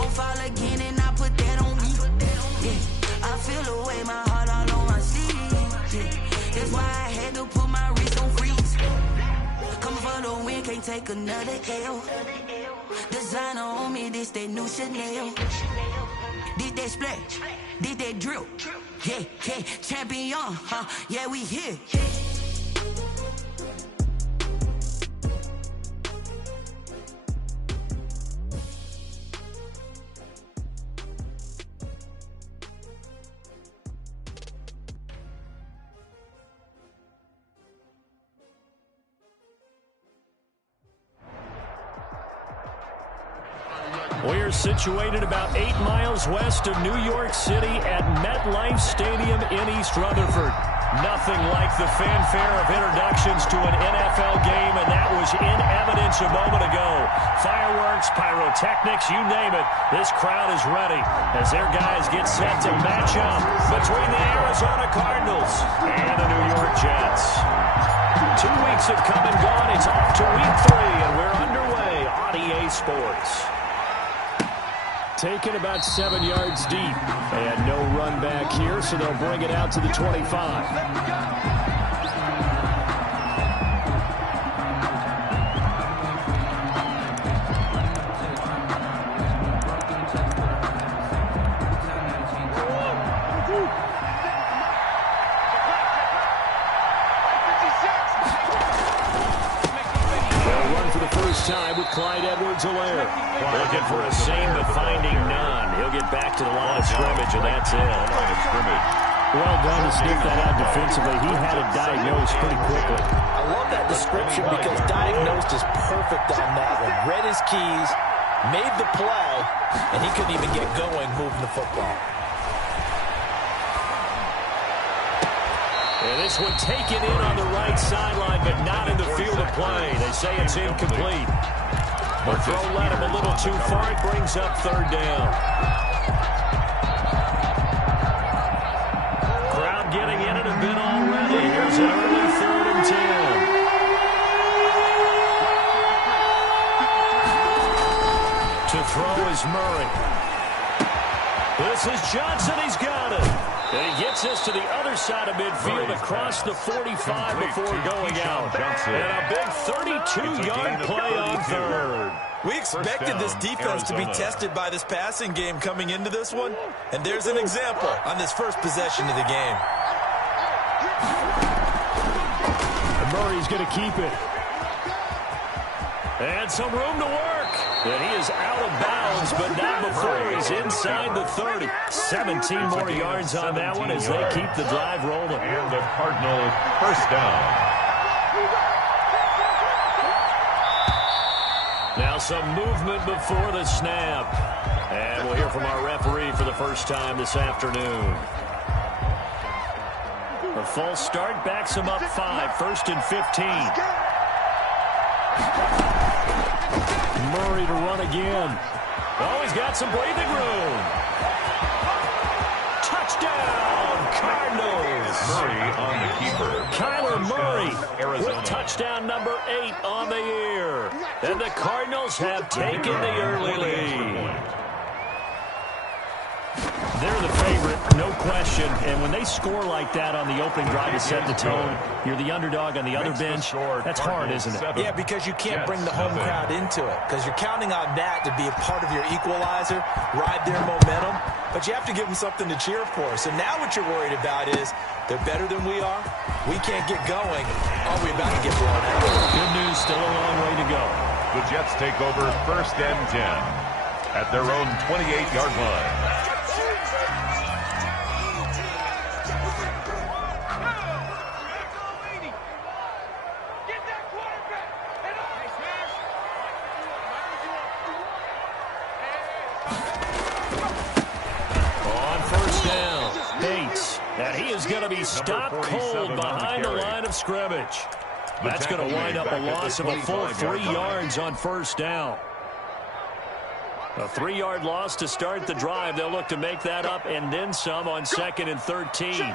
won't fall again, and I put that on me. Yeah, I feel the way, my heart all on my sleeve. Yeah, that's why I had to put my wrist on freeze. Coming for the win, can't take another L. Designer on me, this that new Chanel. Did that splash, did that drill. Yeah, yeah, champion, huh? Yeah, we here. We're situated about 8 miles west of New York City at MetLife Stadium in East Rutherford. Nothing like the fanfare of introductions to an NFL game, and that was in evidence a moment ago. Fireworks, pyrotechnics, you name it. This crowd is ready as their guys get set to match up between the Arizona Cardinals and the New York Jets. 2 weeks have come and gone. It's off to week 3, and we're underway on EA Sports. Taken about 7 yards deep. And no run back here, so they'll bring it out to the 25. Time with Clyde Edwards-Helaire. Looking for a seam, but finding none. He'll get back to the line of scrimmage, and that's it. Well done to sniff that out defensively. He had it diagnosed pretty quickly. I love that description because diagnosed is perfect on that one. Read his keys, made the play, and he couldn't even get going moving the football. And this one taken in on the right sideline, but not in the field of play. They say it's incomplete. The throw led him a little too far. It brings up 3rd down. Crowd getting in it a bit already. Here's an early 3rd and 10. To throw is Murray. This is Johnson. He's got it. And he gets us to the other side of midfield across the 45 before going out. And a big 32-yard play on 3rd. We expected this defense to be tested by this passing game coming into this one. And there's an example on this first possession of the game. And Murray's going to keep it. And some room to work. And he is out of bounds, but not before he's inside the 30. 17 more yards on that one as they keep the drive rolling. And the Cardinals first down. Now some movement before the snap. And we'll hear from our referee for the first time this afternoon. A false start backs him up 5, 1st and 15. Murray to run again. Oh, he's got some breathing room. Touchdown, Cardinals. Murray on the keeper. Kyler Murray with touchdown number 8 on the year. And the Cardinals have taken the early lead. They're the favorite, no question. And when they score like that on the opening drive to set the tone, you're the underdog on the other bench. That's hard, isn't it? Yeah, because you can't bring the home crowd into it. Because you're counting on that to be a part of your equalizer, ride their momentum. But you have to give them something to cheer for. So now what you're worried about is they're better than we are. We can't get going. Are we about to get blown out? Good news, still a long way to go. The Jets take over 1st and 10 at their own 28-yard line. And he is going to be stopped cold behind the line of scrimmage. That's going to wind up a loss of a full 3 yards on 1st down. A 3-yard loss to start the drive. They'll look to make that up and then some on 2nd and 13.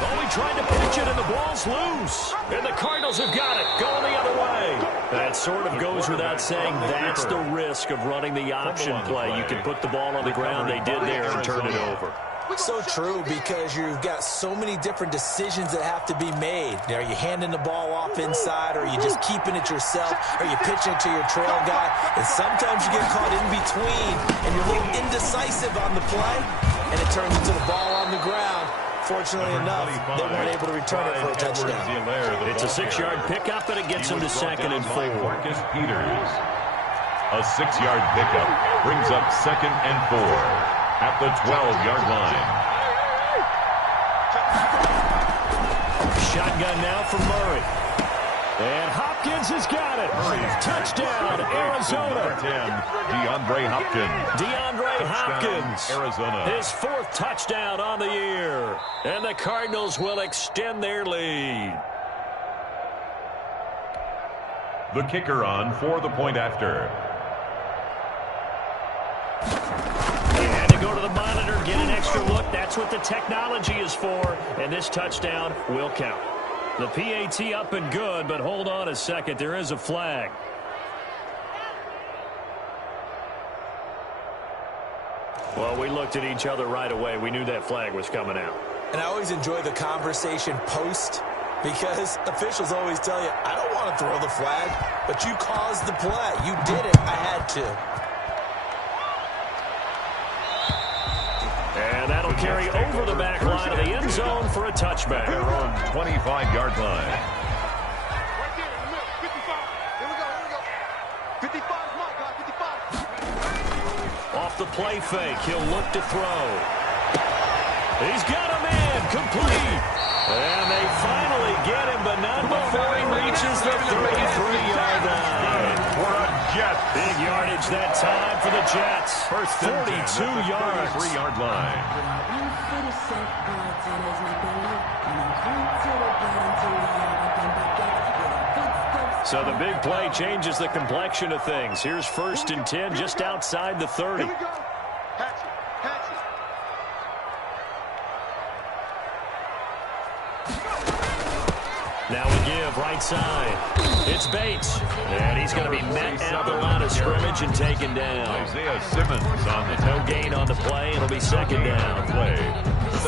Oh, he tried to pitch it and the ball's loose. And the Cardinals have got it. sort of goes without saying that's the risk of running the option play. You can put the ball on the ground. They did there and turn it over. So true, because you've got so many different decisions that have to be made. Are you handing the ball off inside, or are you just keeping it yourself? Are you pitching it to your trail guy? And sometimes you get caught in between, and you're a little indecisive on the play, and it turns into the ball on the ground. Fortunately enough, they weren't able to return it for a touchdown. It's a 6-yard pickup, and it gets him to 2nd and 4. Marcus Peters. A 6-yard pickup brings up 2nd and 4. At the 12-yard line. Shotgun now for Murray. And Hopkins has got it. Touchdown, Arizona. 10, DeAndre Hopkins. Arizona. His 4th touchdown on the year. And the Cardinals will extend their lead. The kicker on for the point after. Go to the monitor, get an extra look. That's what the technology is for. And this touchdown will count. The PAT up and good, but hold on a second. There is a flag. Well, we looked at each other right away. We knew that flag was coming out. And I always enjoy the conversation post, because officials always tell you, I don't want to throw the flag, but you caused the play. You did it. I had to. And that'll carry over the back line of the end zone for a touchback. Their own 25-yard line. Right there in the middle, 55. Here we go. 55 is my guy, 55. Off the play fake, he'll look to throw. He's got him in, complete. And they finally get him, but not before he reaches the 33-yard line. For a Jet. Big yardage that time for the Jets. First 42 yards. 33-yard line. So the big play changes the complexion of things. Here's 1st and 10 just outside the 30. Here we go. Catch it. Now we give right side. It's Bates. And he's going to be met at the line of scrimmage and taken down. Isaiah Simmons on the No gain on the play. It'll be 2nd down.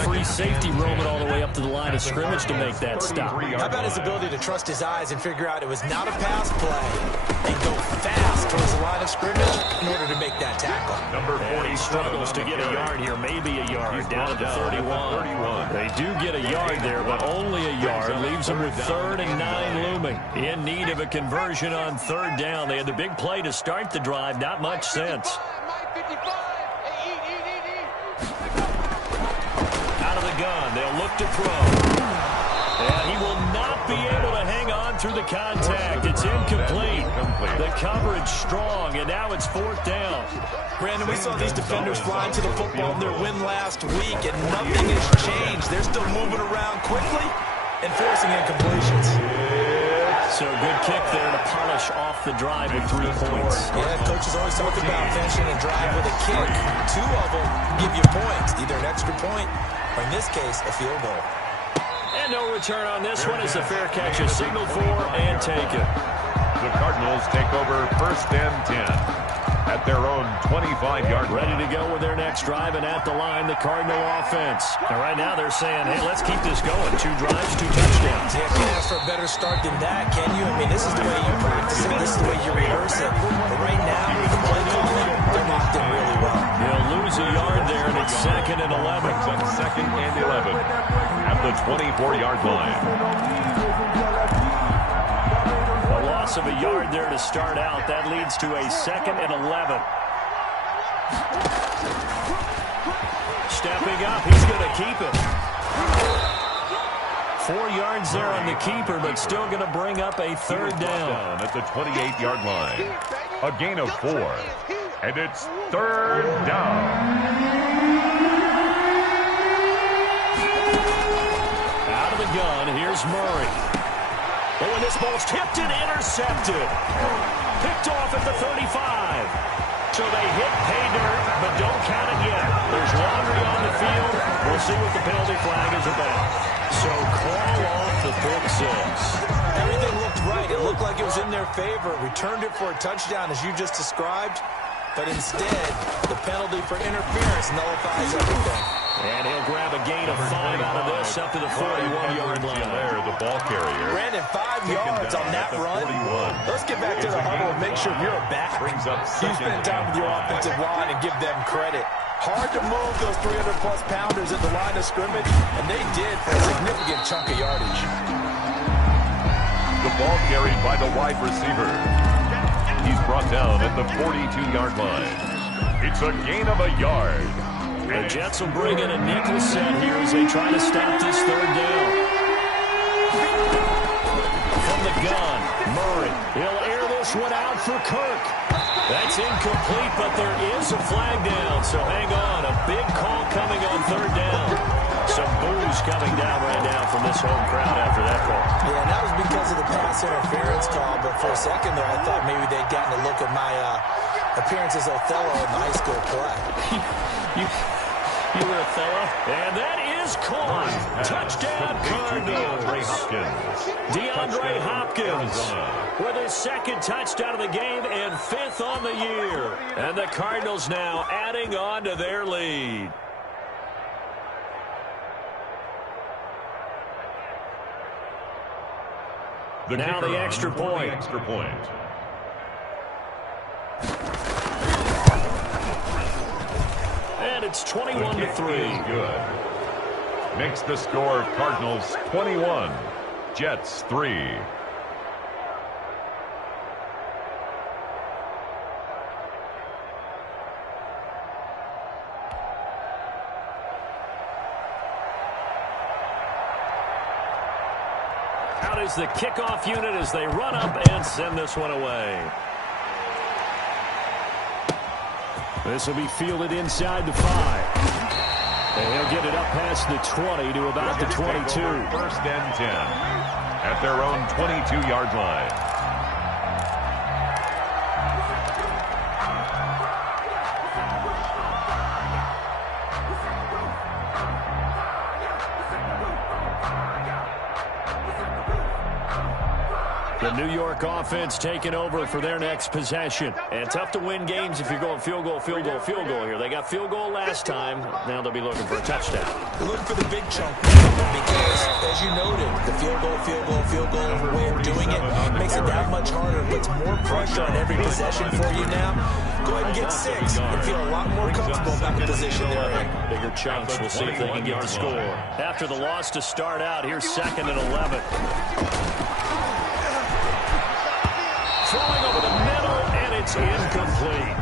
Free safety roaming all the way up to the line of scrimmage to make that stop. How about his ability to trust his eyes and figure out it was not a pass play and go fast towards the line of scrimmage in order to make that tackle. Number 40 He struggles to get a yard here, maybe a yard, down at the 31. They do get a yard there, but only a yard. Leaves them with 3rd and 9 looming. In need of a conversion on 3rd down. They had the big play to start the drive, not much sense. Out of the gun, they'll look to throw. And he will not be able to hang on through the contact. It's incomplete. The coverage strong, and now it's 4th down. Brandon, we saw these defenders flying to the football in their win last week, and nothing has changed. They're still moving around quickly and forcing incompletions. So good kick there to polish off the drive with 3 points. Yeah, coaches always talk about finishing a drive with a kick. 2 of them give you points, either an extra point or, in this case, a field goal. And no return on this one as the fair catch is signaled for and taken. The Cardinals take over 1st and 10 at their own 25-yard line. Ready to go with their next drive, and at the line, the Cardinal offense. And right now they're saying, hey, let's keep this going. 2 drives, 2 touchdowns. Yeah, can't ask for a better start than that, can you? I mean, this is the way you practice it. This is the way you rehearse it. But right now, the play calling, they're locked in really well. They'll lose a yard there, and it's 2nd and 11. On 2nd and 11 at the 24-yard line. A loss of a yard there to start out. That leads to a 2nd and 11. Stepping up, he's going to keep it. 4 yards there on the keeper, but still going to bring up a 3rd down. At the 28-yard line. A gain of 4. And it's 3rd down. Out of the gun, here's Murray. Oh, and this ball's tipped and intercepted. Picked off at the 35. So they hit pay dirt, but don't count it yet. There's laundry on the field. We'll see what the penalty flag is about. So call off the pick 6. Everything looked right. It looked looked like it was in their favor. Returned it for a touchdown, as you just described. But instead, the penalty for interference nullifies everything. And he'll grab a gain of 5 out of this up to the 41-yard line. There, the ball carrier. Brandon, 5 yards on that run. Let's get back to the huddle and make sure you're a back. You spend time with your offensive line and give them credit. Hard to move those 300-plus pounders at the line of scrimmage, and they did for a significant chunk of yardage. The ball carried by the wide receiver. He's brought down at the 42-yard line. It's a gain of a yard. The Jets will bring in a nickel set here as they try to stop this third down. From the gun, Murray. He'll air this one out for Kirk. That's incomplete, but there is a flag down, so hang on. A big call coming on third down. Some boos coming down right now from this home crowd after that call. Yeah, and that was because of the pass interference call, but for a second there, I thought maybe they'd gotten a look at my appearance as Othello in the high school play. You were Othello? And that is caught. Touchdown, Cardinals. DeAndre Hopkins with his second touchdown of the game and 5th on the year. And the Cardinals now adding on to their lead. Now the extra point. And it's 21-3. Good. Makes the score Cardinals 21, Jets 3. Out is the kickoff unit as they run up and send this one away. This will be fielded inside the 5. And he'll get it up past the 20 to about the 22. First and 10 at their own 22-yard line. The New York offense taking over for their next possession. And tough to win games if you're going field goal here. They got field goal last time. Now they'll be looking for a touchdown. Look for the big chunk because, as you noted, the field goal way of doing it makes it that much harder. Puts more pressure on every possession for you now. Go ahead and get 6 and feel a lot more comfortable about the position they're in. Bigger chunks. We'll see if they can get the score. After the loss to start out, here's 2nd and 11. Throwing over the middle, and it's incomplete.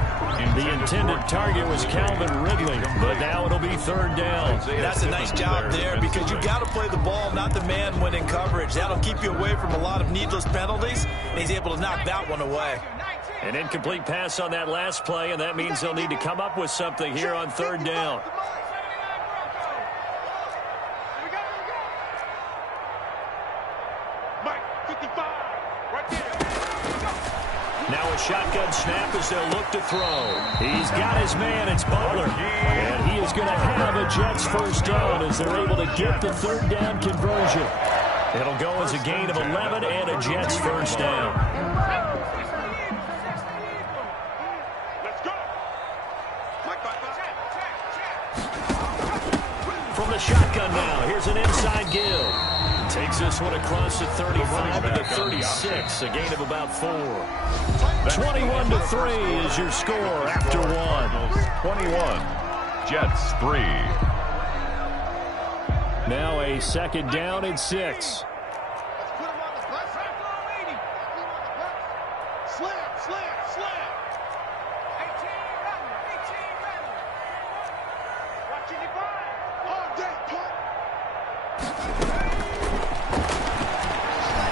The intended target was Calvin Ridley, but now it'll be 3rd down. That's a nice job there because you've got to play the ball, not the man when in coverage. That'll keep you away from a lot of needless penalties, and he's able to knock that one away. An incomplete pass on that last play, and that means they'll need to come up with something here on 3rd down. Now a shotgun snap as they'll look to throw. He's got his man. It's Butler. And he is going to have a Jets first down as they're able to get the 3rd down conversion. It'll go as a gain of 11 and a Jets first down. From the shotgun now, here's an inside give. Takes this one across the 35 to the 36, a gain of about 4. 21-3 is your score after 1. 21, Jets 3. Now a 2nd down and 6.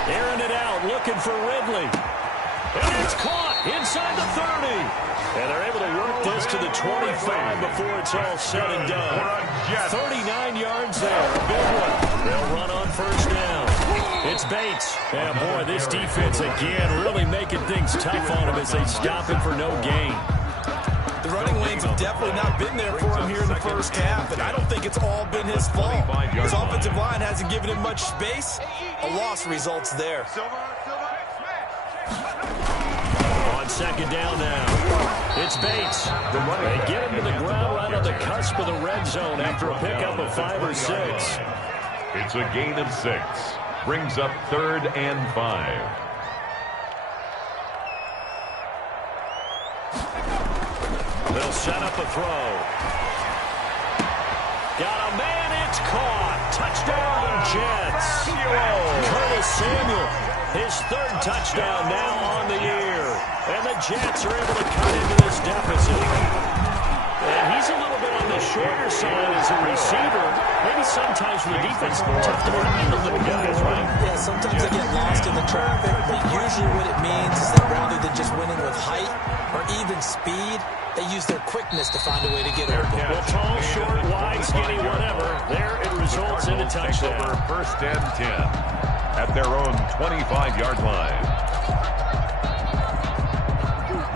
Airing it out, looking for Ridley. And it's caught inside the 30. And they're able to work this to the 25 before it's all said and done. 39 yards there, a big one. They'll run on first down. It's Bates. And boy, this defense again really making things tough on him as they stop him for no gain. The running lanes have definitely not been there for him here in the first half, and I don't think it's all been his fault. His offensive line hasn't given him much space. A loss results there. second down now. It's Bates. They get him to the ground right on the cusp of the red zone after a pickup of 5 or 6. It's a gain of 6. Brings up 3rd and 5. They'll set up a throw. Got a man, it's caught. Touchdown, Jets. Curtis Samuel, his 3rd touchdown now on the year. And the Jets are able to cut into this deficit. And he's a little bit on the shorter side as a receiver. Maybe sometimes for the defense, tough to find the little guys, right? Yeah, sometimes they get lost in the traffic, but usually what it means is that rather than just winning with height or even speed, they use their quickness to find a way to get open. Well, tall, short, wide, skinny, whatever. There it results in a touchdown. 1st and 10 at their own 25-yard line.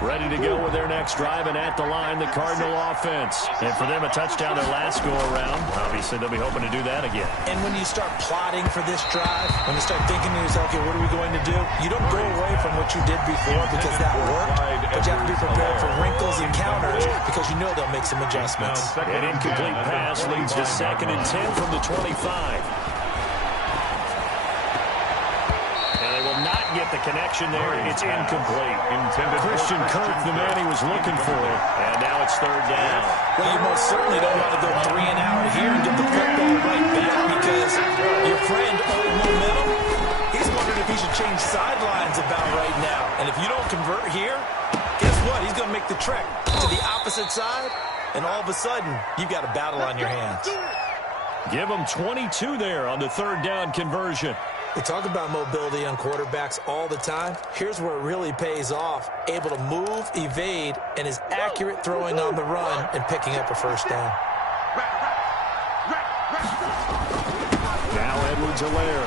Ready to go with their next drive, and at the line, the Cardinal offense. And for them, a touchdown their last go-around. Obviously, they'll be hoping to do that again. And when you start plotting for this drive, when you start thinking to yourself, okay, what are we going to do? You don't go away from what you did before because that worked, but you have to be prepared for wrinkles and counters because you know they'll make some adjustments. An incomplete pass leads to 2nd and 10 from the 25. Not get the connection there. It's incomplete. Christian Kirk, the man he was looking for. And now it's 3rd down. Well, you most certainly don't want to go 3 and out here and get the football right back because your friend, old momentum, he's wondering if he should change sidelines about right now. And if you don't convert here, guess what? He's going to make the trek to the opposite side, and all of a sudden, you've got a battle on your hands. Give him 22 there on the 3rd down conversion. We talk about mobility on quarterbacks all the time. Here's where it really pays off. Able to move, evade, and is accurate throwing on the run and picking up a 1st down. Now Edwards-Helaire.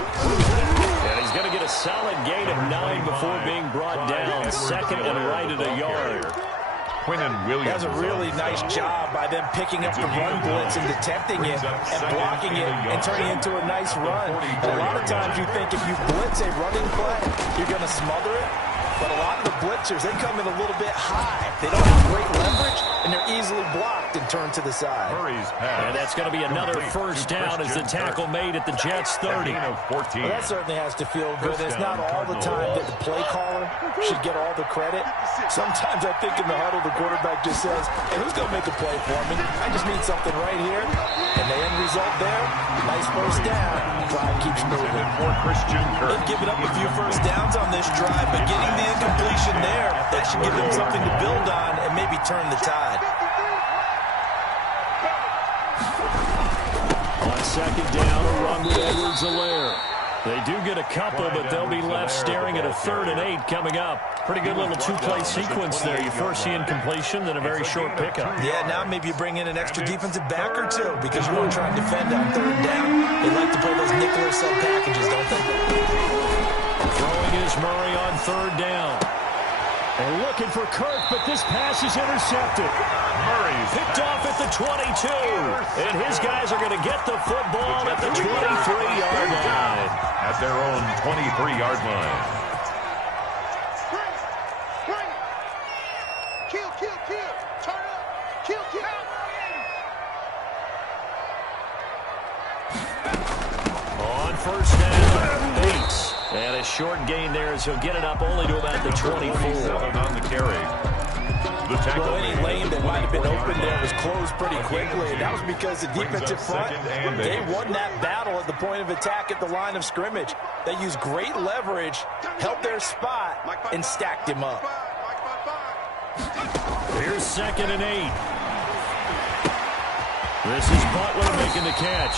And he's going to get a solid gain of 9 before being brought down. 2nd and right at a yard. That's a really nice job by them picking up the run blitz and detecting it and blocking it and turning it into a nice run. And a lot of times you think if you blitz a running play, you're going to smother it. But a lot of the blitzers, they come in a little bit high. They don't have great leverage, and they're easily blocked and turned to the side. And that's going to be another 1st down as the tackle made at the Jets' 30. Well, that certainly has to feel good. It's not all the time that the play caller should get all the credit. Sometimes I think in the huddle, the quarterback just says, hey, who's going to make a play for me? I just need something right here. And the end result there, nice 1st down. Drive keeps moving. They've given up a few 1st downs on this drive, but getting the incompletion there, that should give them something to build on and maybe turn the tide. On 2nd down, a run with Edwards-Helaire. They do get a couple, but they'll be left staring at a 3rd and 8 coming up. Pretty good little 2-play sequence there. You first see incompletion, then a very short pickup. Yeah, now maybe you bring in an extra defensive back or two because you want to try and defend on 3rd down. They like to play those nickel or sub packages, don't they? Throwing is Murray on 3rd down. And looking for Kirk, but this pass is intercepted. Murray's picked off at the 22. And his guys are going to get the football at the 23-yard line. At their own 23-yard line. Bring it. Kill, kill, kill. Turn up. Kill, kill. On 1st down, Bates. And a short gain there as he'll get it up only to about the 24. On the carry. The tackle. Well, any lane that might have been open there was closed pretty quickly, and that was because the defensive front, they won that battle at the point of attack at the line of scrimmage. They used great leverage, held their spot, and stacked him up. Here's 2nd and 8. This is Butler making the catch.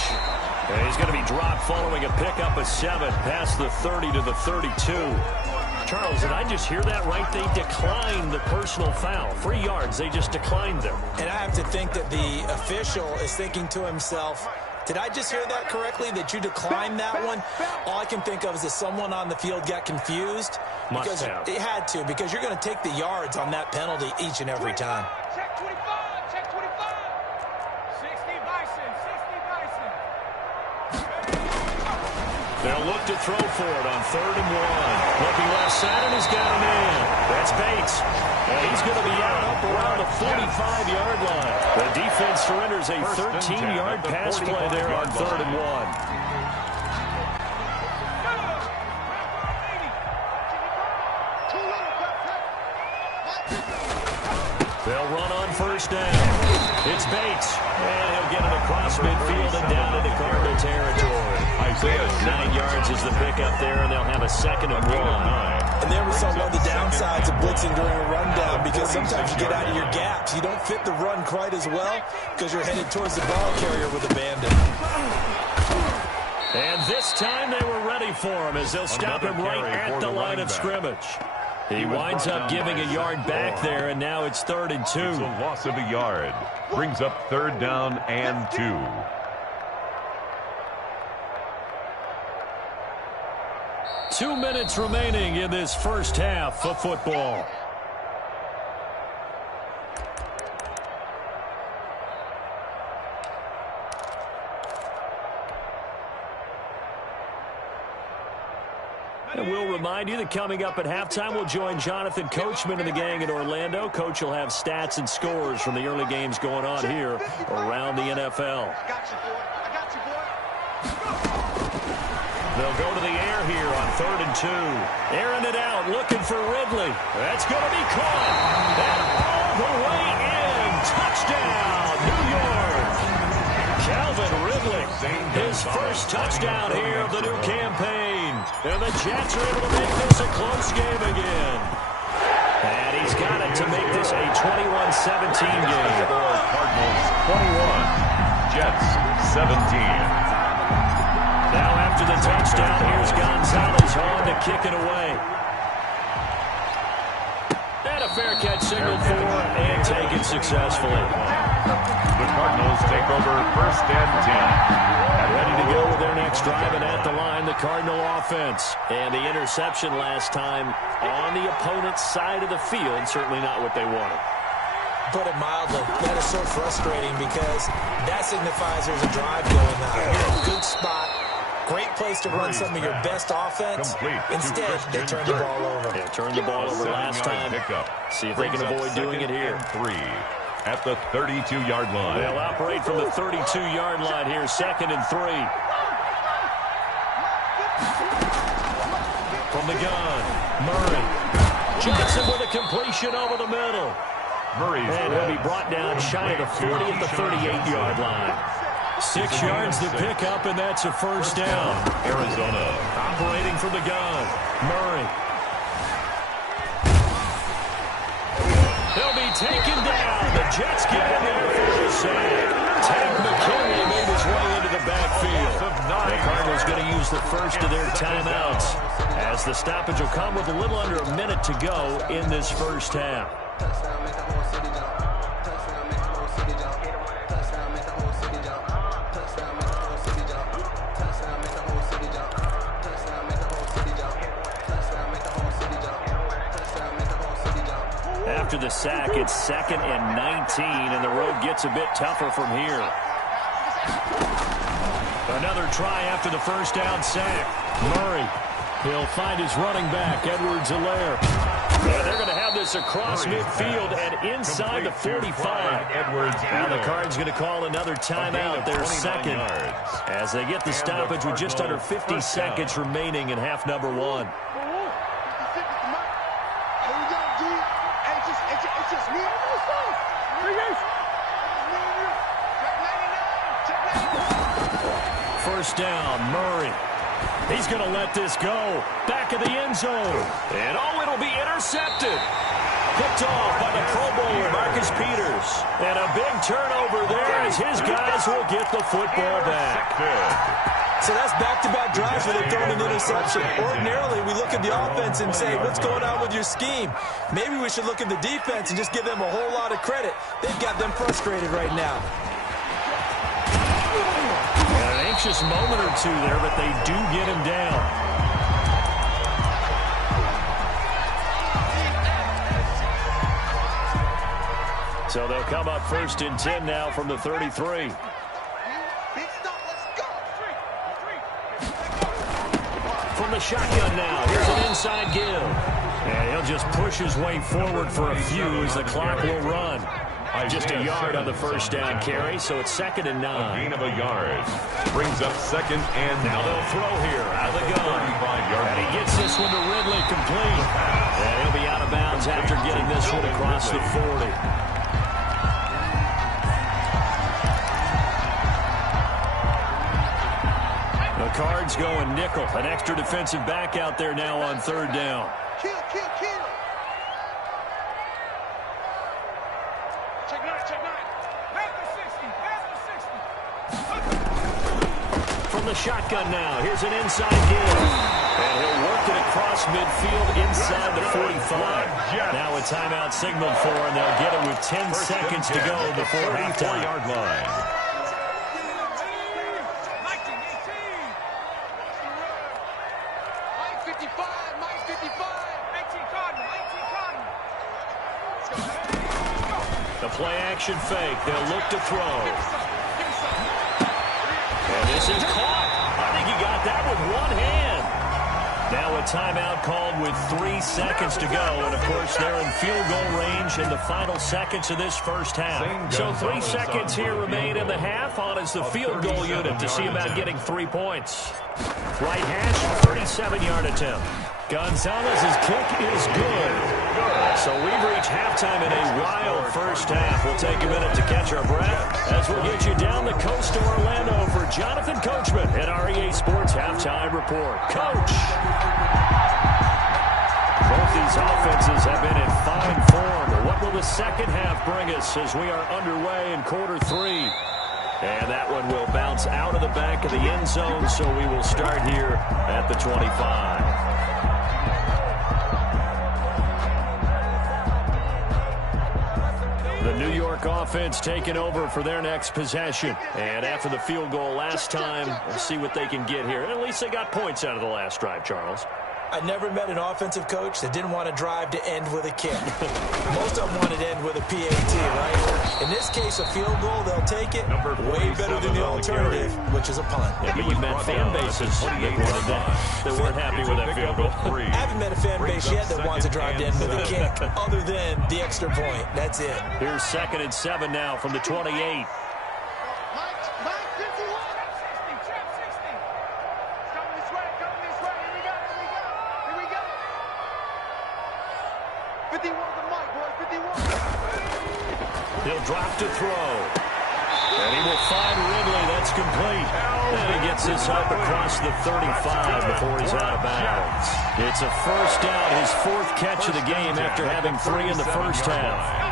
And he's going to be dropped following a pickup of 7 past the 30 to the 32. Charles, did I just hear that right? They declined the personal foul. 3 yards, they just declined them. And I have to think that the official is thinking to himself, did I just hear that correctly, that you declined that one? All I can think of is that someone on the field got confused. Must have. It had to, because you're going to take the yards on that penalty each and every time. Check 25. Check 25. 60 Bison. 60 Bison. They'll look to throw for it on 3rd and 1. Looking left side, and he's got a man. That's Bates. And he's going to be out up around the 45-yard line. The defense surrenders a 13-yard pass play there on 3rd and 1. They'll run on 1st down. It's Bates. And he'll get it across midfield and down into Cardinal territory. 9 yards is the pickup there, and they'll have a 2nd and 1. And there we saw one of the downsides of blitzing during a rundown, because sometimes you get out of your gaps. You don't fit the run quite as well because you're headed towards the ball carrier with a bandit. And this time they were ready for him as they'll stop him right at the line of scrimmage. He winds up giving a yard back there, and now it's 3rd and 2. It's a loss of a yard. Brings up 3rd down and 2. 2 minutes remaining in this first half of football. And we'll remind you that coming up at halftime, we'll join Jonathan Coachman and the gang in Orlando. Coach will have stats and scores from the early games going on here around the NFL. I got you, boy. I got you, boy. They'll go to the air here on 3rd and 2. Airing it out, looking for Ridley. That's going to be caught. And all the way in. Touchdown, New York. Calvin Ridley, his first touchdown here of the new campaign. And the Jets are able to make this a close game again. And he's got it to make this a 21-17 game. Cardinals 21, Jets 17. Now after the touchdown, here's Gonzalez on to kick it away. And a fair catch signaled for and taken successfully. The Cardinals take over 1st and 10. Ready to go with their next drive, and at the line, the Cardinal offense. And the interception last time on the opponent's side of the field, certainly not what they wanted. Put it mildly, that is so frustrating because that signifies there's a drive going on. You're in a good spot, great place to run some of your best offense. Instead, they turned the ball over. Yeah, turned the ball over last time. See if they can avoid doing it here. 3 at the 32-yard line. They'll operate from the 32-yard line here, 2nd and 3. From the gun, Murray. Johnson with a completion over the middle. And he'll be brought down shy of the 40 at the 38-yard line. 6 yards to pick up, and that's a 1st down. Arizona operating from the gun. Murray. He'll be taken down. The Jets get in there for the sack. Ted McKinley made his way into the backfield. The Cardinals going to use the first of their timeouts as the stoppage will come with a little under a minute to go in this first half. After the sack, it's 2nd and 19, and the road gets a bit tougher from here. Another try after the first down sack. Murray, he'll find his running back, Edwards-Helaire. And they're going to have this across midfield and inside the 45. Now the Cards going to call another timeout, their 2nd, as they get the stoppage with just under 50 seconds remaining in half number 1. First down, Murray. He's going to let this go. Back of the end zone. And it'll be intercepted. Picked off by the Pro Bowler, Marcus Peters. And a big turnover there as his guys will get the football back. So that's back-to-back drives where they've thrown an interception. Ordinarily, we look at the offense and say, what's going on with your scheme? Maybe we should look at the defense and just give them a whole lot of credit. They've got them frustrated right now. An anxious moment or two there, but they do get him down. So they'll come up 1st and 10 now from the 33. shotgun now. Here's an inside give. And he'll just push his way forward for a few as the clock will run. Just a yard on the first down carry, so it's 2nd and 9. A gain of a yard. Brings up 2nd and now they'll throw here out of the gun. And he gets this one to Ridley complete. And he'll be out of bounds after getting this one across the 40. The Cards going nickel. An extra defensive back out there now on 3rd down. Kill. Check 9. Back to 60. From the shotgun now, here's an inside give. And he'll work it across midfield inside the 45. Now a timeout signaled for, and they'll get it with 10 seconds to go before halftime. 34-yard line. The play-action fake. They'll look to throw. And this is caught. I think he got that with one hand. Now a timeout called with 3 seconds to go. And, of course, they're in field goal range in the final seconds of this first half. So 3 seconds here remain in the half. On is the field goal unit to see about getting 3 points. Right hash, 37-yard attempt. Gonzalez's kick is good. So we've reached halftime in a wild first half. We'll take a minute to catch our breath as we'll get you down the coast to Orlando for Jonathan Coachman at our EA Sports Halftime Report. Coach! Both these offenses have been in fine form. What will the second half bring us as we are underway in quarter 3? And that one will bounce out of the back of the end zone, so we will start here at the 25. The New York offense taking over for their next possession. And after the field goal last time, we'll see what they can get here. And at least they got points out of the last drive, Charles. I never met an offensive coach that didn't want to drive to end with a kick. Most of them wanted to end with a PAT, right? In this case, a field goal, they'll take it. Way better than the alternative, which is a punt. Yeah, but you met fan bases that weren't happy with that field goal. I haven't met a fan base yet that wants to drive to end with a kick, other than the extra point. That's it. Here's 2nd and 7 now from the 28. He'll drop to throw. And he will find Ridley. That's complete. And he gets this up across the 35 before he's out of bounds. It's a first down, his 4th catch of the game after having 3 in the first half.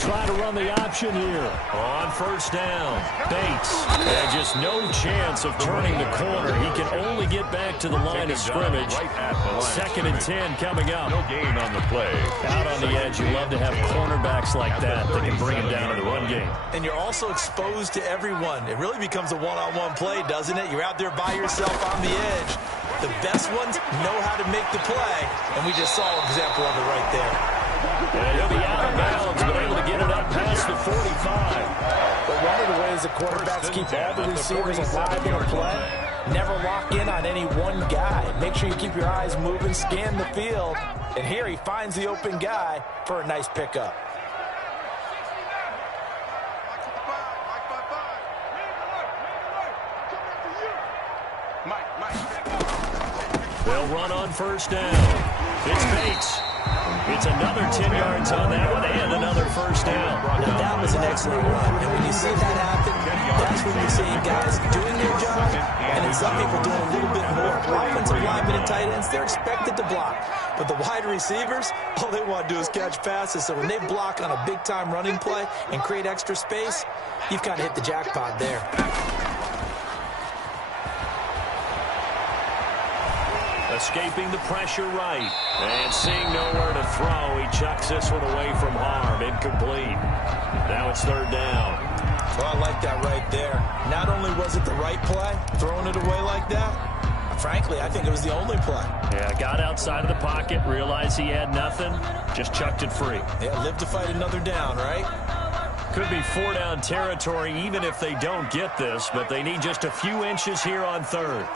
Try to run the option here on first down. Bates, and just no chance of turning the corner. He can only get back to the line of scrimmage. 2nd and 10 coming up. No gain on the play. Out on the edge, you love to have cornerbacks like that can bring him down in the run game. And you're also exposed to everyone. It really becomes a one-on-one play, doesn't it? You're out there by yourself on the edge. The best ones know how to make the play, and we just saw an example of it right there. And he'll be out of bounds, but able to get it up past the 45. But one of the ways the quarterbacks keep all the receivers alive in a play, never lock in on any one guy. Make sure you keep your eyes moving, scan the field. And here he finds the open guy for a nice pickup. They'll run on first down. It's Bates. It's another 10 yards on that one and another first down. Now that was an excellent run. And when you see that happen, that's when you're seeing guys doing their job, and then some people doing a little bit more. Offensive linemen and tight ends, they're expected to block. But the wide receivers, all they want to do is catch passes. So when they block on a big-time running play and create extra space, you've kind of hit the jackpot there. Escaping the pressure right. And seeing nowhere to throw, he chucks this one away from harm. Incomplete. Now it's 3rd down. Well, I like that right there. Not only was it the right play, throwing it away like that, I frankly, I think it was the only play. Yeah, got outside of the pocket, realized he had nothing, just chucked it free. Yeah, live to fight another down, right? Could be 4-down territory even if they don't get this, but they need just a few inches here on third.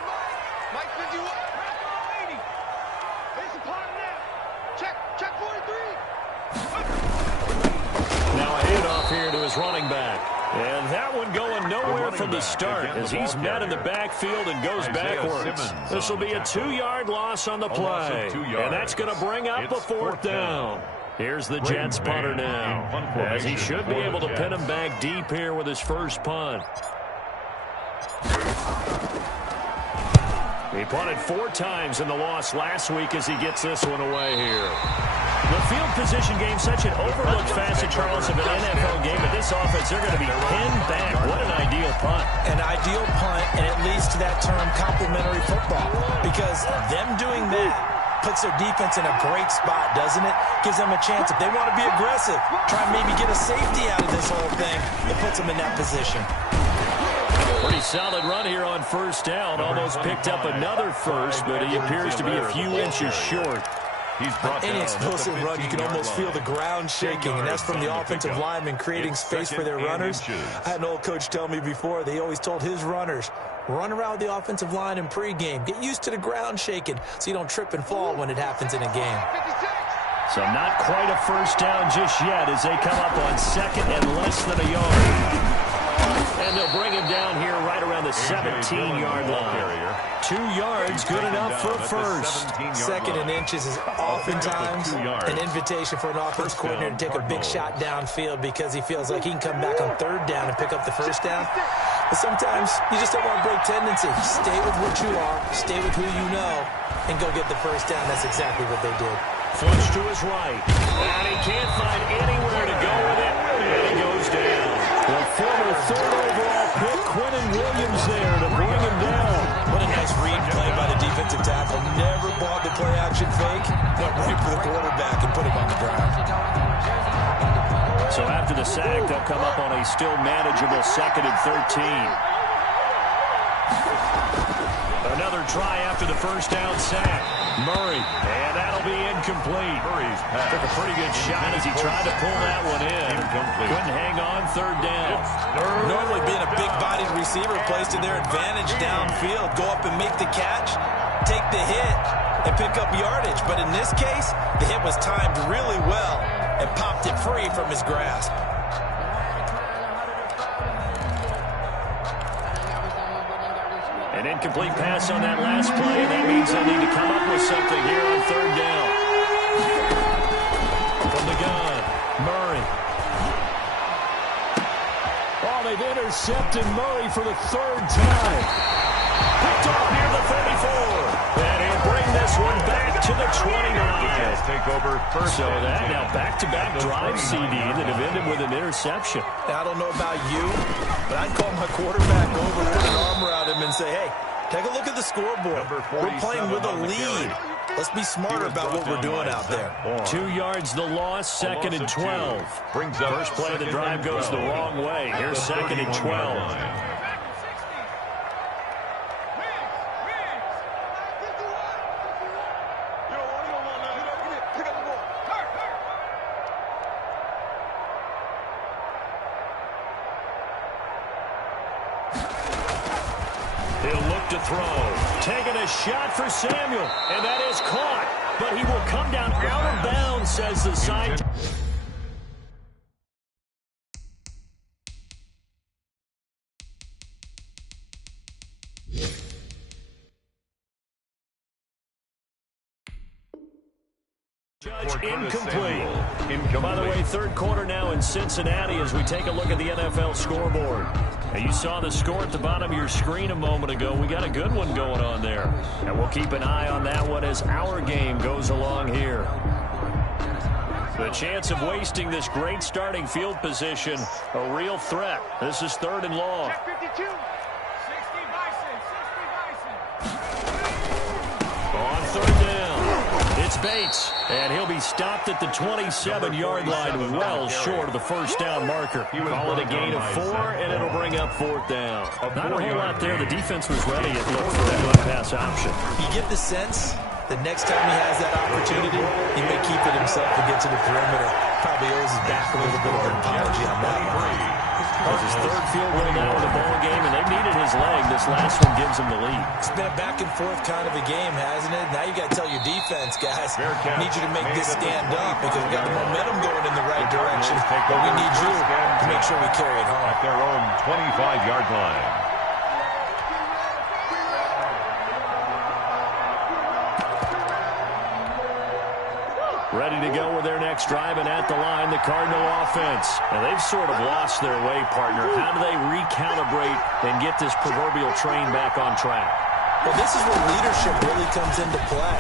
Mike 51. It's a part now. Check 43. Now a handoff here to his running back. And that one going nowhere from the start as he's met in the backfield and goes backwards. This will be a 2-yard loss on the play. And that's going to bring up a 4th down. Here's the Jets punter now, as he should be able to pin him back deep here with his first punt. He punted 4 times in the loss last week as he gets this one away here. The field position game, such an overlooked facet, Charles, of an NFL game. But this offense, they're going to be pinned back. What an ideal punt. An ideal punt, and it leads to that term complimentary football. Because them doing that puts their defense in a great spot, doesn't it? Gives them a chance. If they want to be aggressive, try and maybe get a safety out of this whole thing, it puts them in that position. Pretty solid run here on first down. Almost picked up another first, but he appears to be a few inches short. Any explosive run, you can almost feel the ground shaking, and that's from the offensive linemen creating space for their runners. I had an old coach tell me before, they always told his runners, run around the offensive line in pregame. Get used to the ground shaking so you don't trip and fall when it happens in a game. So not quite a first down just yet as they come up on second and less than a yard. And they'll bring him down here right around the 17-yard line. 2 yards, good enough for a first. Second and inches is oftentimes an invitation for an offense coordinator to take a big shot downfield because he feels like he can come back on third down and pick up the first down. But sometimes you just don't want to break tendency. Stay with what you are, stay with who you know, and go get the first down. That's exactly what they did. Flush to his right. And he can't find anywhere to go with it. And he goes down. The former 3rd overall pick, Quentin Williams there to bring him down. What a nice read play by the defensive tackle. Never bought the play-action fake. Went right for the quarterback and put him on the ground. So after the sack, they'll come up on a still manageable 2nd and 13. Another try after the first down sack. Murray, and that'll be incomplete. Murray's took a pretty good shot as he tried to pull that one in. Couldn't hang on, 3rd down. Normally being a big-bodied receiver plays to their advantage downfield. Go up and make the catch, take the hit, and pick up yardage. But in this case, the hit was timed really well and popped it free from his grasp. An incomplete pass on that last play. That means they'll need to come up with something here on 3rd down. From the gun, Murray. Oh, they've intercepted Murray for the 3rd time. Picked off near the 34. And he'll bring this one back to the 29. Take over first. So that now back-to-back drive CD that have ended with an interception. Now, I don't know about you, but I'd call my quarterback over, put an arm around him, and say, hey, take a look at the scoreboard. We're playing with a lead. Let's be smarter about what we're doing out there. 2 yards the loss, 2nd and 12. First play of the drive goes the wrong way. Here's 2nd and 12. He'll look to throw. Taking a shot for Samuel. And that is caught. But he will come down out of bounds, says the side. Judge incomplete. By the way, 3rd quarter now in Cincinnati as we take a look at the NFL scoreboard. Now, you saw the score at the bottom of your screen a moment ago. We got a good one going on there. And we'll keep an eye on that one as our game goes along here. The chance of wasting this great starting field position, a real threat. This is 3rd and long. Check 52. 60 Bison. 60 Bison. On 3rd down. It's Bates, and he'll be stopped at the 27-yard line, well short of the first down marker. Call it a gain of 4, and it'll bring up 4th down. Not a whole lot there. The defense was ready to look for that run-pass option. You get the sense that next time he has that opportunity, he may keep it himself to get to the perimeter. Probably owes his back a little bit of an apology on that one. That's his 3rd field goal now in the ball game, and they needed his leg. This last one gives him the lead. It's been a back-and-forth kind of a game, hasn't it? Now you got to tell your defense, guys, need you to make this stand up because we got the momentum going in the right direction, but we need you to make sure we carry it home. At their own 25-yard line. Ready to go with their next drive, and at the line, the Cardinal offense. And they've sort of lost their way, partner. How do they recalibrate and get this proverbial train back on track? Well, this is where leadership really comes into play.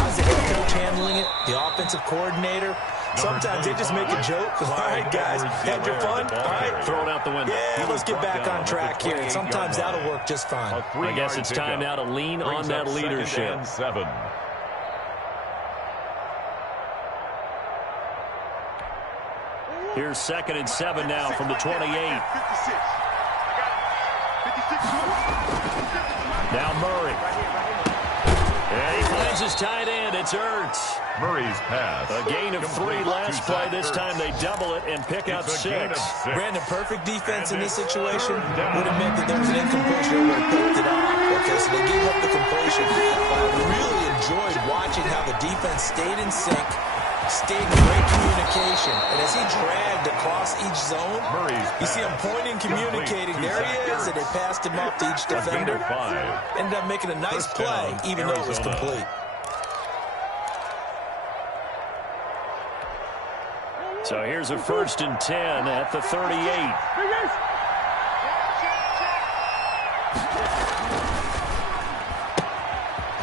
How's the head coach handling it? The offensive coordinator? Sometimes they just make a joke. All right, guys, had your fun? All right. Throw it out the window. Yeah, let's get back on track here. And sometimes that'll work just fine. I guess it's time now to lean on that leadership. 7. Here's 2nd and 7 now from the 28. Now Murray. And he finds his tight end. It's Ertz. Murray's pass. A gain of 3 last play. This time they double it and pick out 6. Brandon, perfect defense in this situation would have meant that there was an incompletion or would have picked it off. Okay, so they gave up the completion. I really enjoyed watching how the defense stayed in sync, stayed in great communication, and as he dragged across each zone, you see him pointing, communicating. There he is, and they passed him off to each defender. Ended up making a nice play, even though it was complete. So here's a 1st and 10 at the 38.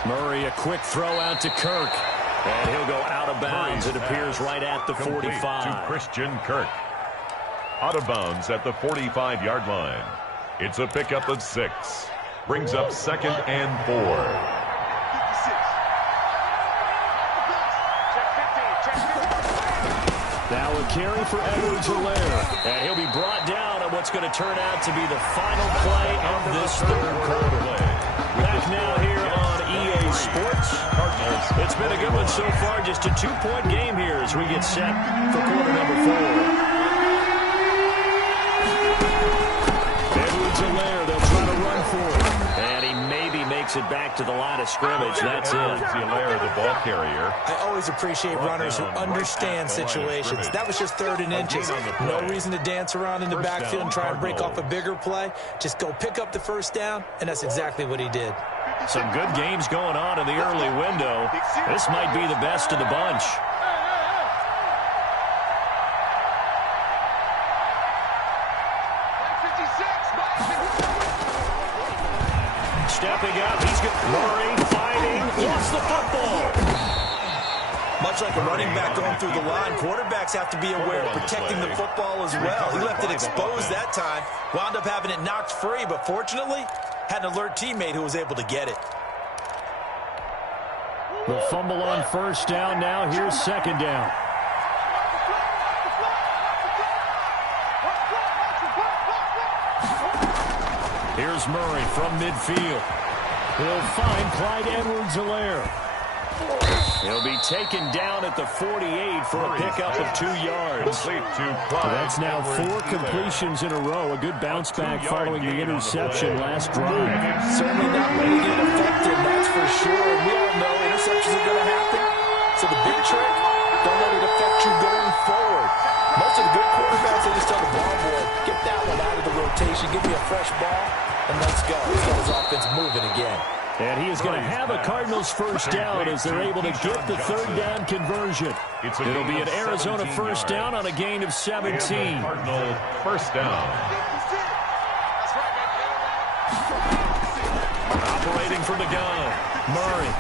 Murray, a quick throw out to Kirk. And he'll go out of bounds. It appears right at the 45. To Christian Kirk. Out of bounds at the 45-yard line. It's a pickup of 6. Brings up 2nd and 4. Now a carry for Edwards-Helaire. And he'll be brought down on what's going to turn out to be the final play of this 3rd quarter. Back now here on EA Sports. It's been a good one so far. Just a 2-point game here as we get set for quarter number 4. Edwards-Helaire, they'll try to run for it. And he maybe makes it back to the line of scrimmage. That's it. Edwards-Helaire, the ball carrier. I always appreciate runners who understand situations. That was just 3rd and inches. No reason to dance around in the backfield and try and break off a bigger play. Just go pick up the 1st down, and that's exactly what he did. Some good games going on in the early window. This might be the best of the bunch. Stepping up, he's got Murray fighting, lost the football. Much like a running back going through the line, quarterbacks have to be aware of protecting the football as well. He left it exposed that time, wound up having it knocked free, but fortunately, had an alert teammate who was able to get it. The fumble on 1st down now. Here's 2nd down. Here's Murray from midfield. He'll find Clyde Edwards-Helaire. He'll be taken down at the 48 for a pickup of 2 yards. That's now 4 completions in a row. A good bounce back following the interception last drive. Certainly not letting it affect him, that's for sure. We all know interceptions are going to happen. So the big trick, don't let it affect you going forward. Most of the good quarterbacks, they just tell the ball boy, get that one out of the rotation, give me a fresh ball, and let's go. Let's get his offense moving again. And he is going to have a Cardinals 1st down as they're able to get the 3rd down conversion. It'll be an Arizona 1st down on a gain of 17. Cardinal 1st down. Operating from the gun, Murray.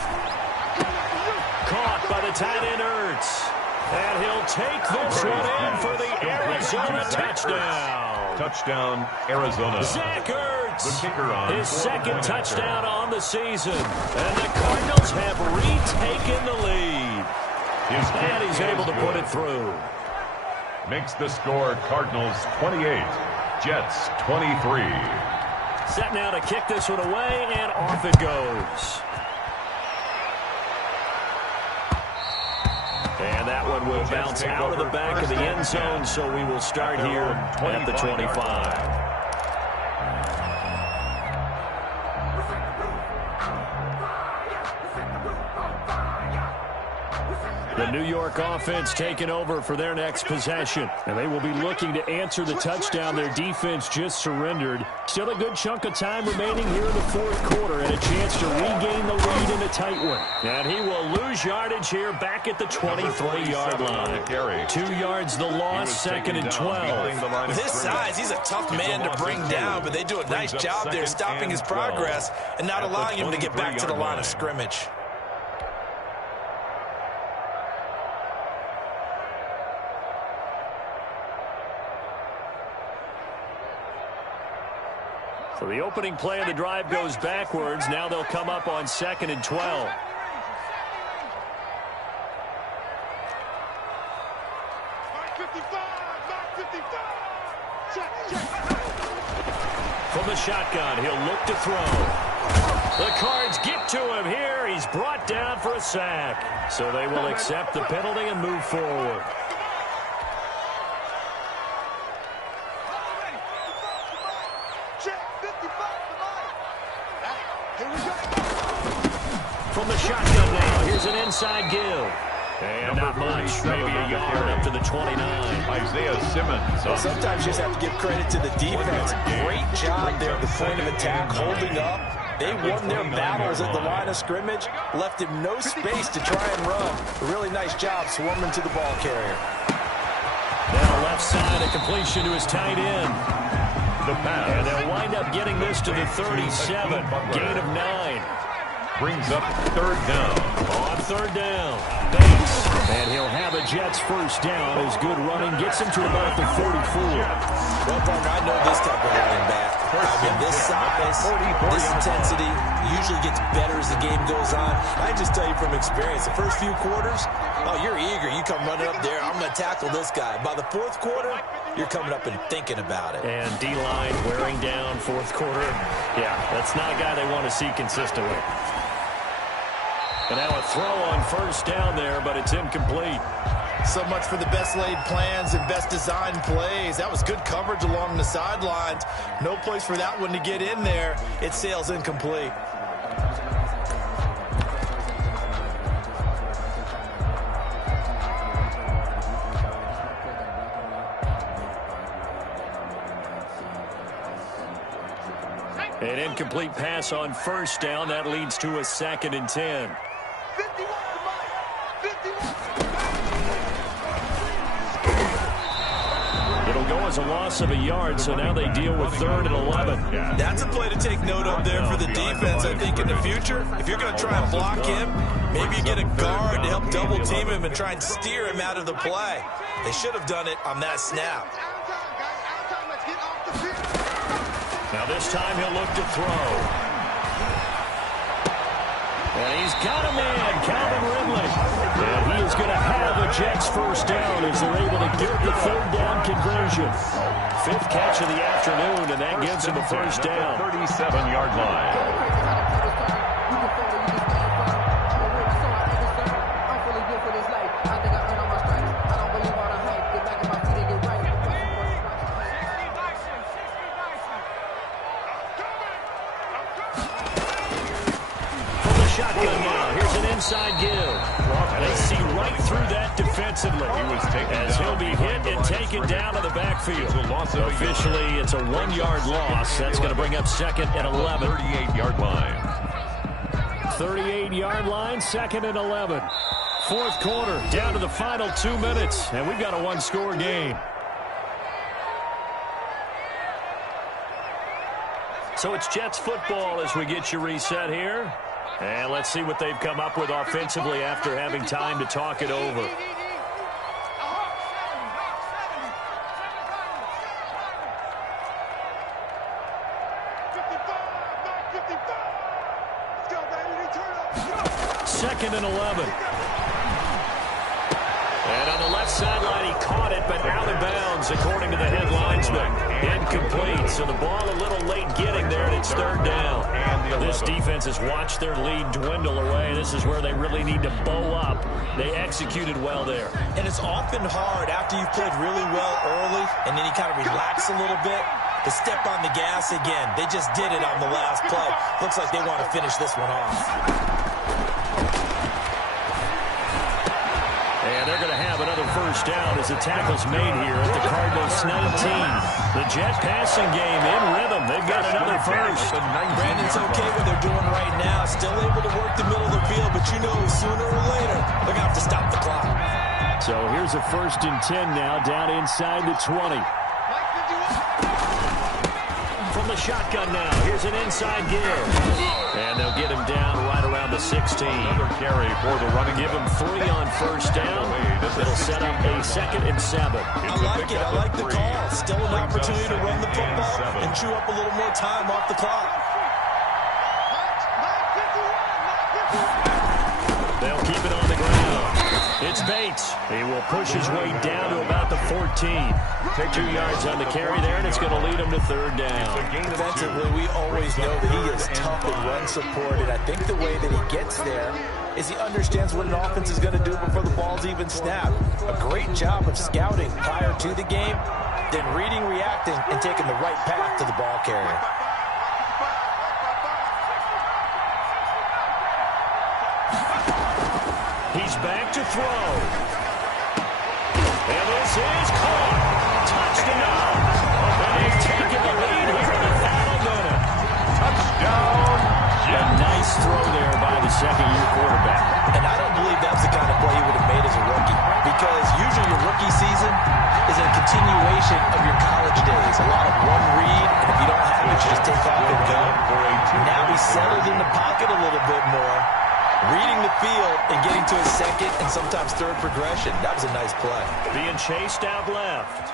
Caught by the tight end Ertz. And he'll take this one in for the Arizona touchdown. Touchdown, Arizona. Zach Ertz, the kicker on his 2nd touchdown on the season. And the Cardinals have retaken the lead. And he's able to put it through. Makes the score Cardinals 28, Jets 23. Set now to kick this one away, and off it goes. And that one will bounce out of the back of the end zone, so we will start here at the 25. The New York offense taking over for their next possession. And they will be looking to answer the touchdown their defense just surrendered. Still a good chunk of time remaining here in the fourth quarter and a chance to regain the lead in a tight one. And he will lose yardage here back at the 23-yard line. 2 yards the loss, second and 12. With his size, he's a tough man to bring down, but they do a nice job there stopping his progress and not allowing him to get back to the line of scrimmage. So the opening play of the drive goes backwards. Now they'll come up on second and 12. From the shotgun, he'll look to throw. The Cards get to him here. He's brought down for a sack. So they will accept the penalty and move forward. From the shotgun now, here's an inside give. And not much, maybe a yard up to the 29. Isaiah Simmons. Well, sometimes you just have to give credit to the defense. Great job there at the point of attack, holding up. They won their battles at the line of scrimmage, left him no space to try and run. A really nice job swarming to the ball carrier. Down the left side, a completion to his tight end. The pass. And they'll wind up getting this to the 37. Gain of 9. Brings up third down. On third down, Banks. And he'll have a Jets first down as good running gets him to about the 44. Well, partner, I know this type of running back. I mean, this size, this intensity usually gets better as the game goes on. I just tell you from experience, the first few quarters, oh, you're eager. You come running up there, I'm going to tackle this guy. By the fourth quarter, you're coming up and thinking about it. And D-line wearing down fourth quarter. Yeah, that's not a guy they want to see consistently. And now a throw on first down there, but it's incomplete. So much for the best laid plans and best designed plays. That was good coverage along the sidelines. No place for that one to get in there. It sails incomplete. An incomplete pass on first down. That leads to a second and 10. It'll go as a loss of a yard, so now they deal with third and 11. That's a play to take note of there for the defense, I think, in the future. If you're going to try and block him, maybe you get a guard to help double team him and try and steer him out of the play. They should have done it on that snap. Now this time he'll look to throw. And he's got a man, Calvin Ridley. And he is going to have a Jets first down as they're able to get the third down conversion. Fifth catch of the afternoon, and that gives him a first down. 37-yard line. Shotgun now. Here's an inside give. And they see right through that defensively. As he'll be hit and taken down to the backfield. Officially, it's a 1-yard loss. That's going to bring up second and 11. 38-yard line. 38-yard line, second and 11. Fourth quarter, down to the final 2 minutes. And we've got a one-score game. So it's Jets football as we get you reset here. And let's see what they've come up with offensively after having time to talk it over. Second and 11. And on the left sideline, he caught it, but out of bounds, according to the head linesman. Incomplete, so the ball a little late getting there, and it's third down. This defense has watched their lead dwindle away. This is where they really need to bow up. They executed well there. And it's often hard after you've played really well early, and then you kind of relax a little bit, to step on the gas again. They just did it on the last play. Looks like they want to finish this one off. And they're going to have another first down as the tackle's made here at the Cardinals 19. The Jet passing game in rhythm. They've got another first. Brandon's okay what they're doing right now. Still able to work the middle of the field, but you know sooner or later they're going to have to stop the clock. So here's a 1st and 10 now, down inside the 20. From the shotgun now, here's an inside give. And they'll get him down right around the 16. Another carry for the running. Give him 3 on first down. It'll set up a 2nd and 7. I like it. I like the call. Still an opportunity to run the football and chew up a little more time off the clock. They'll keep it on the ground. It's Bates. He will push his way down to about the 14. 2 yards on the carry there, and it's going to lead him to third down. Defensively, we always know that he is tough and run support, and I think the way that he gets there is he understands what an offense is going to do before the ball's even snapped. A great job of scouting prior to the game, then reading, reacting, and taking the right path to the ball carrier. He's back to throw. And this is caught. Touchdown. And they've taken the lead here in the final minute. Touchdown. A nice throw there by the second-year quarterback. And I don't believe that's the kind of play he would have made as a rookie, because usually your rookie season is a continuation of your college days. A lot of one read, and if you don't have it, you just take off and go. Now he's settled in the pocket a little bit more, reading the field and getting to his second and sometimes third progression. That was a nice play. Being chased out left.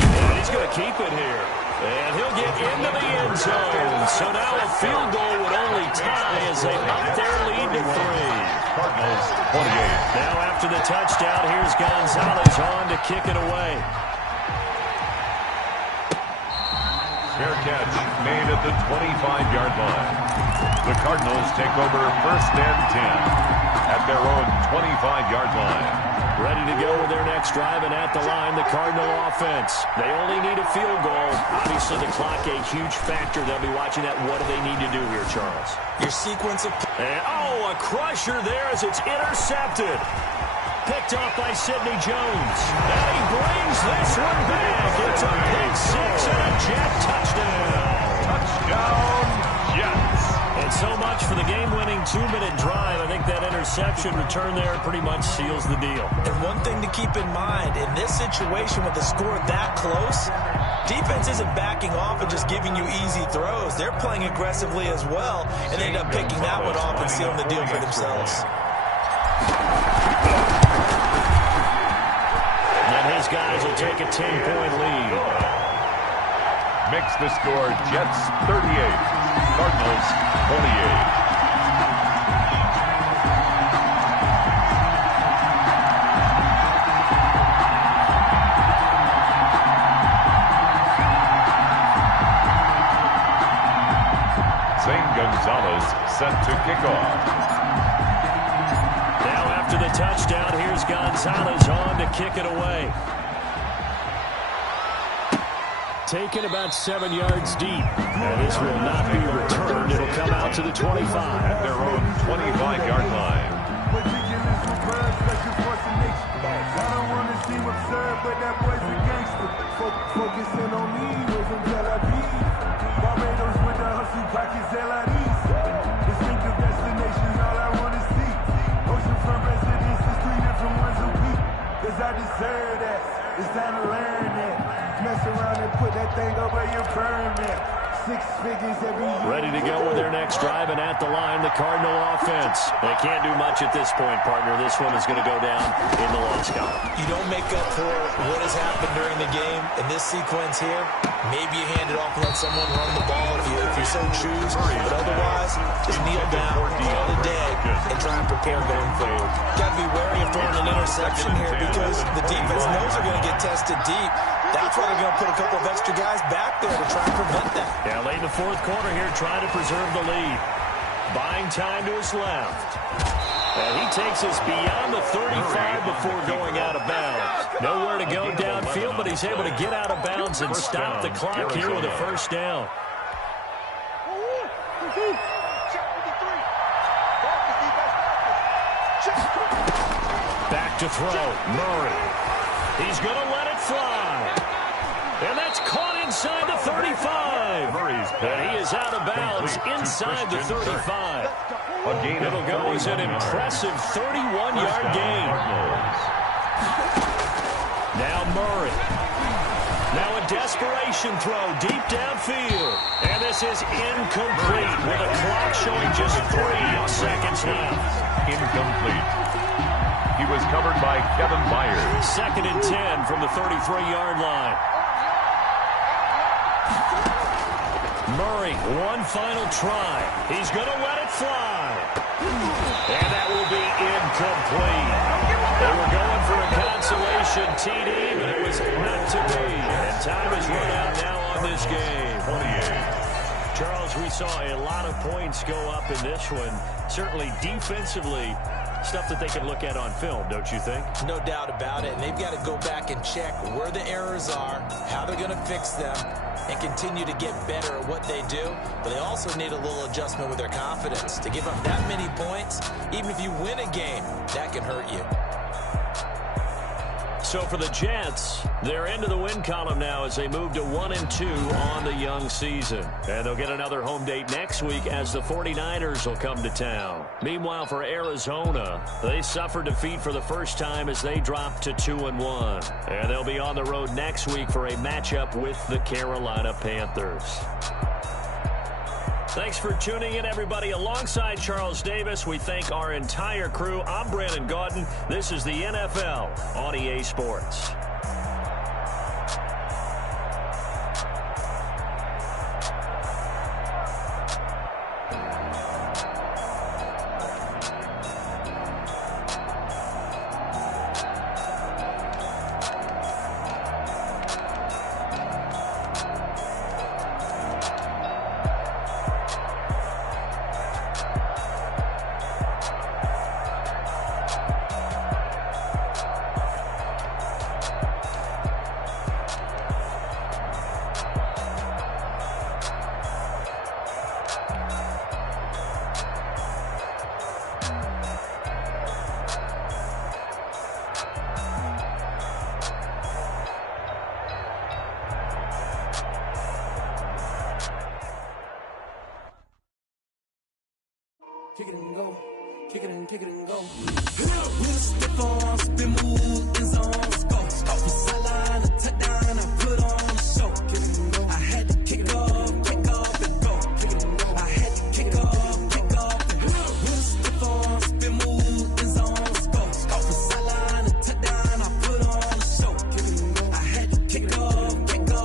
And he's going to keep it here. And he'll get into the end zone. So now a field goal would only tie as they up their lead to 3. Cardinals 28. Now after the touchdown, here's Gonzalez on to kick it away. Fair catch made at the 25-yard line. The Cardinals take over 1st and 10 at their own 25-yard line. Ready to go with their next drive, and at the line, the Cardinal offense. They only need a field goal. Obviously, the clock a huge factor. They'll be watching that. What do they need to do here, Charles? Your sequence of... And, a crusher there as it's intercepted. Picked off by Sidney Jones. And he brings this one back. It's a pick 6 and a Jet touchdown. Touchdown, Jets. And so much for the game-winning 2-minute drive. I think that interception return there pretty much seals the deal. And one thing to keep in mind, in this situation with the score that close, defense isn't backing off and just giving you easy throws. They're playing aggressively as well, and they end up picking that one off and sealing the deal for themselves. And his guys will take a 10-point lead. Makes the score Jets 38, Cardinals 28. Gonzalez set to kick off. Now after the touchdown, here's Gonzalez on to kick it away. Taken about 7 yards deep. And this will not be returned. It'll come out to the 25. At their own 25-yard line. I don't want to seem absurd, but that boy's a gangster. Focusing on me, we're from Tel Aviv. Barbados with the hustle pockets, LIDs. Distinctive destinations, all I want to see. Oceanfront residences, 3 different ones a week. Cause I deserve that. It's time to learn that. Mess around and put that thing over your permit. 6 figures every year. Ready to go with their next drive, and at the line, the Cardinal offense. They can't do much at this point, partner. This one is going to go down in the loss column. You don't make up for what has happened during the game. In this sequence here, maybe you hand it off and let someone run the ball if you so choose. But otherwise, just kneel down all the day and try and prepare going forward. Got to be wary of throwing an interception here because the defense knows they're going to get tested deep. That's why they're going to put a couple of extra guys back there to try and prevent that. Yeah, late in the fourth quarter here, trying to preserve the lead. Buying time to his left. And he takes us beyond the 35 before going out of bounds. Nowhere to go downfield, but he's able to get out of bounds and stop the clock here with a first down. Back to throw. Murray. He's going to let it fly. And that's caught inside the 35. And he is out of bounds inside the 35. It'll go as an impressive 31-yard gain. Now Murray. Now a desperation throw deep downfield. And this is incomplete with the clock showing just 3 seconds left. Incomplete. He was covered by Kevin Byers. 2nd and 10 from the 33-yard line. Murray, one final try. He's going to let it fly. And that will be incomplete. They were going for a consolation TD, but it was not to be. And time has run out now on this game. 28. Charles, we saw a lot of points go up in this one. Certainly defensively, stuff that they can look at on film, don't you think? No doubt about it. And they've got to go back and check where the errors are, how they're going to fix them, and continue to get better at what they do. But they also need a little adjustment with their confidence. To give up that many points, even if you win a game, that can hurt you. So for the Jets, they're into the win column now as they move to 1-2 on the young season. And they'll get another home date next week as the 49ers will come to town. Meanwhile, for Arizona, they suffered defeat for the first time as they dropped to 2-1. And they'll be on the road next week for a matchup with the Carolina Panthers. Thanks for tuning in, everybody. Alongside Charles Davis, we thank our entire crew. I'm Brandon Gaudin. This is the NFL on EA Sports. Kick it and go. Kick it and kick it and go. With a stiff arm, spin move, in zone, score. Off the sideline, a touchdown, I put on a show. Kick it and go. I had to kick off and go. Kick it and go. I had to kick off and go. With a stiff arm, spin move, in zone, score. Off the sideline, a touchdown, I put on a show. Kick it and go. I had to kick off and go.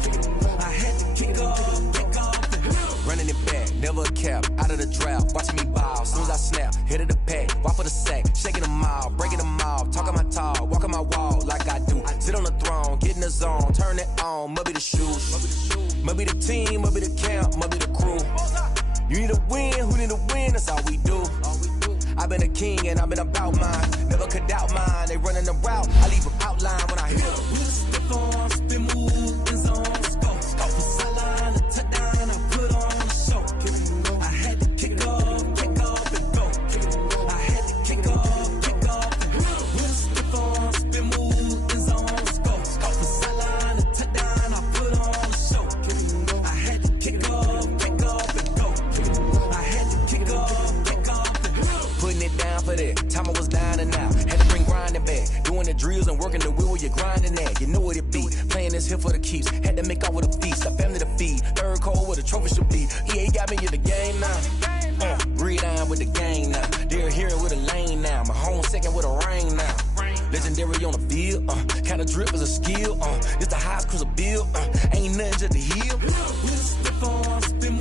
Kick it and go. I had to kick off and go. Running it back, never a cap, out of the draft, watching me ball, soon as I snap, hit of the pack, walk for the sack, shaking them all, breaking them all, talking my talk, walking my wall like I do, sit on the throne, get in the zone, turn it on, must be the shoes, must be the team, must be the camp, must be the crew, you need to win, who need to win, that's all we do, I've been a king and I've been about mine, never could doubt mine, they running the route, I leave them outline when I hit them. With a stiff arm, spin move, in zone, score. Off the sideline, a touchdown, I put on a show. Kick it and go. I had to kick off and go. Kick it and go. I had to kick off and go. With a stiff arm, spin move, in zone, score. Off the sideline, a touchdown, I put on a show. Kick it and go. I had to kick off and go. Kick it and go. I had to kick off and go. Putting it down for that, time I was down and out, had to bring grinding back, doing the drills and working the wheel where you're grinding at, you know what it be, playing this here for the keeps, had to make off with a feast, a family to feed, third cold where the trophy should be, EA got me in the game now, breathe down with the gang now, they're here with a lane now, my home second with a rain now, legendary on the field, kinda drip is a skill, it's the highest cruiser bill, ain't nothing just to heal. With a stiff arm, spin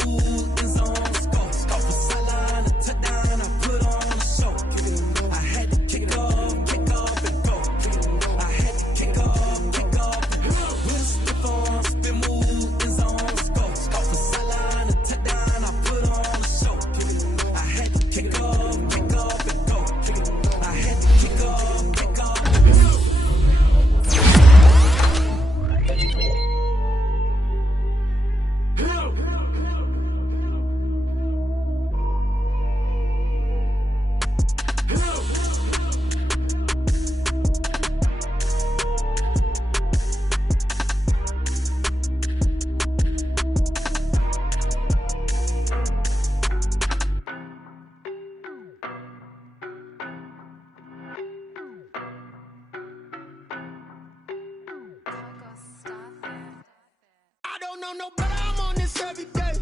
don't know better, I'm on this every day.